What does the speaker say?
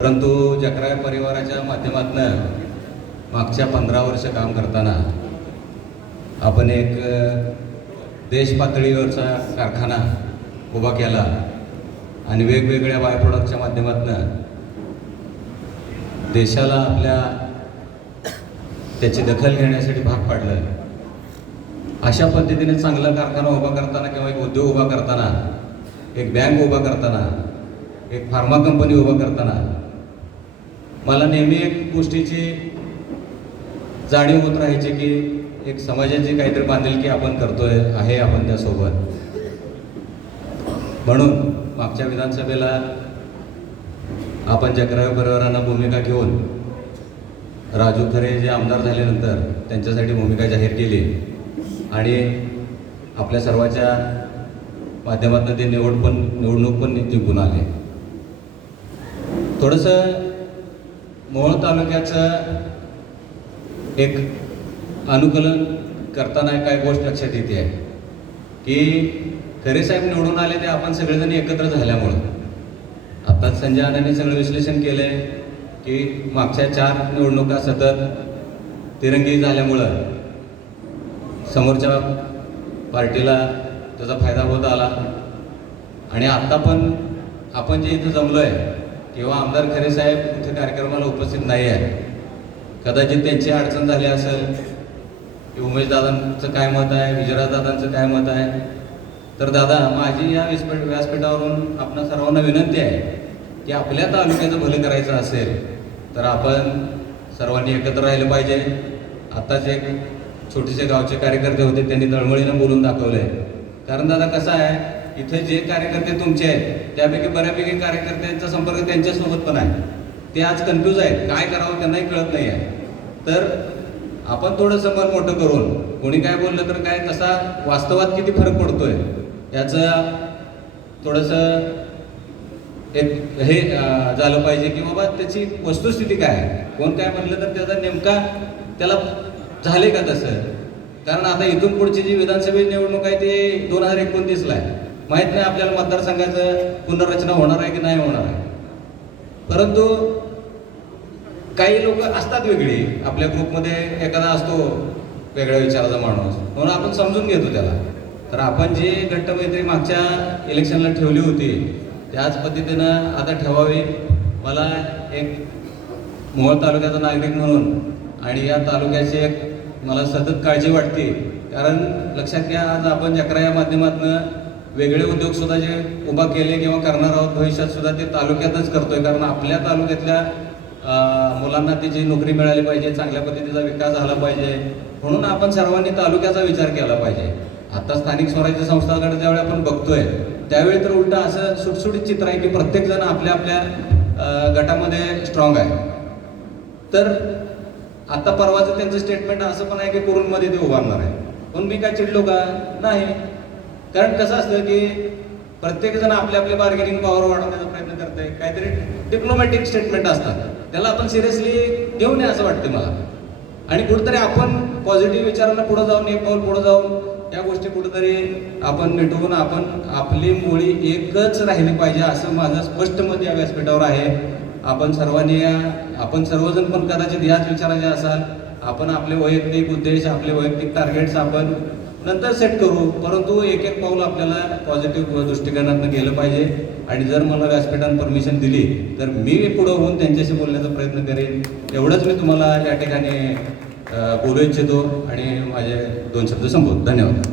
परंतु जकराय परिवाराच्या माध्यमातून मागच्या पंधरा वर्ष काम करताना आपण एक देश पातळीवरचा कारखाना उभा केला आणि वेगवेगळ्या बाय प्रोडक्टच्या माध्यमातून देशाला आपल्या त्याची दखल घेण्यासाठी भाग पाडलं. अशा पद्धतीने चांगला कारखाना उभा करताना किंवा एक उद्योग उभा करताना एक बँक उभा करताना एक फार्मा कंपनी उभा करताना मला नेहमी एक गोष्टीची जाणीव होत राहायची की एक समाजाची काहीतरी बांधिलकी आपण करतोय आहे आपण त्यासोबत. म्हणून मागच्या विधानसभेला आपण चक्राव परिवारांना भूमिका घेऊन राजू खरे जे आमदार झाल्यानंतर त्यांच्यासाठी भूमिका जाहीर केली आणि आपल्या सर्वांच्या माध्यमातून ते निवड पण निवडणूक पण जिंकून आले. थोडंसं मोहोळ तालुक्याचं एक अनुकलन करताना काय गोष्ट लक्षात येते आहे. की खरे साहेब निवडून आले ते आपण सगळेजण एकत्र झाल्यामुळं. आता संजय अण्णांनी सगळं विश्लेषण केलंय की मागच्या चार निवडणुका सतत तिरंगी झाल्यामुळं समोरच्या पार्टीला त्याचा फायदा होत आला. आणि आत्ता पण आपण जे इथं जमलोय किंवा आमदार खरे साहेब इथे कार्यक्रमाला उपस्थित नाही आहे कदाचित त्यांची अडचण झाली असेल की उमेश दादांचं काय मत आहे विजयराज दादांचं काय मत आहे. तर दादा माझी या व्यासपीठ व्यासपीठावरून आपणा सर्वांना विनंती आहे की आपल्या तालुक्याचं भलं करायचं असेल तर आपण सर्वांनी एकत्र राहिलं पाहिजे. आत्ताच एक छोटेसे गावचे कार्यकर्ते होते त्यांनी तळमळीनं बोलून दाखवलं आहे कारण दादा कसं आहे इथे जे कार्यकर्ते तुमचे आहेत त्यापैकी बऱ्यापैकी कार्यकर्त्यांचा संपर्क त्यांच्यासोबत पण आहे. ते आज कन्फ्यूज आहेत काय करावं त्यांनाही कळत नाही आहे. तर आपण थोडंसं मन मोठं करून कोणी काय बोललं तर काय कसा वास्तवात किती फरक पडतोय याचं थोडंसं एक हे झालं पाहिजे की बाबा त्याची वस्तुस्थिती काय आहे? कोण काय म्हणलं तर त्याचा नेमका त्याला झाले का तसं? कारण आता इथून पुढची जी विधानसभेची निवडणूक आहे ती दोन हजार एकोणतीसला आहे. माहीत नाही आपल्याला मतदारसंघाचं पुनर्रचना होणार आहे की नाही होणार आहे. परंतु काही लोक असतात वेगळी. आपल्या ग्रुपमध्ये एखादा असतो वेगळ्या विचाराचा माणूस. म्हणून आपण समजून घेतो त्याला. तर आपण जी घट्ट मैत्री मागच्या इलेक्शनला ठेवली होती त्याच पद्धतीनं आता ठेवावी. मला एक मोहोळ तालुक्याचा नागरिक म्हणून आणि या तालुक्याची एक मला सतत काळजी वाटते. कारण लक्षात घ्या आज आपण चक्रा या माध्यमातून वेगळे उद्योग सुद्धा जे उभा केले किंवा करणार आहोत भविष्यात सुद्धा ते तालुक्यातच करतोय. कारण आपल्या तालुक्यातल्या मुलांना तिची नोकरी मिळाली पाहिजे चांगल्या पद्धतीचा विकास झाला पाहिजे म्हणून आपण सर्वांनी तालुक्याचा विचार केला पाहिजे. आता स्थानिक स्वराज्य संस्थांकडे ज्यावेळी आपण बघतोय त्यावेळी तर उलटं असं सुटसुटीत चित्र आहे की प्रत्येक जण आपल्या आपल्या गटामध्ये स्ट्रॉंग आहे. तर आता परवाचं त्यांचं स्टेटमेंट असं पण आहे की कुरुंमध्ये ते उभारणार आहे. पण मी काय चिडलो का? नाही. कारण कसं असतं की प्रत्येकजण आपल्या आपल्या बार्गेनिंग पॉवर वाढवण्याचा प्रयत्न करत आहे काहीतरी डिप्लोमॅटिक स्टेटमेंट असतात. त्याला आपण सिरियसली घेऊ नये असं वाटते मला. आणि कुठेतरी आपण पॉझिटिव्ह विचारांना पुढे जाऊन एक पाऊल पुढे जाऊन या गोष्टी कुठेतरी आपण मिटवून आपण आपली मुळी एकच राहिली पाहिजे असं माझं स्पष्ट मत या व्यासपीठावर आहे. आपण सर्वांनी या- आपण सर्वजण पण कदाचित याच विचाराचे असाल. आपण आपले वैयक्तिक उद्देश आपले वैयक्तिक टार्गेट्स आपण नंतर सेट करू. परंतु एक एक पाऊल आपल्याला पॉझिटिव्ह दृष्टिकोनातून गेलं पाहिजे. आणि जर मला व्यासपीठानं परमिशन दिली तर मी पुढं होऊन त्यांच्याशी बोलण्याचा प्रयत्न करेन. एवढंच मी तुम्हाला या ठिकाणी बोलू इच्छितो. आणि माझे दोन शब्द संपवतो. धन्यवाद.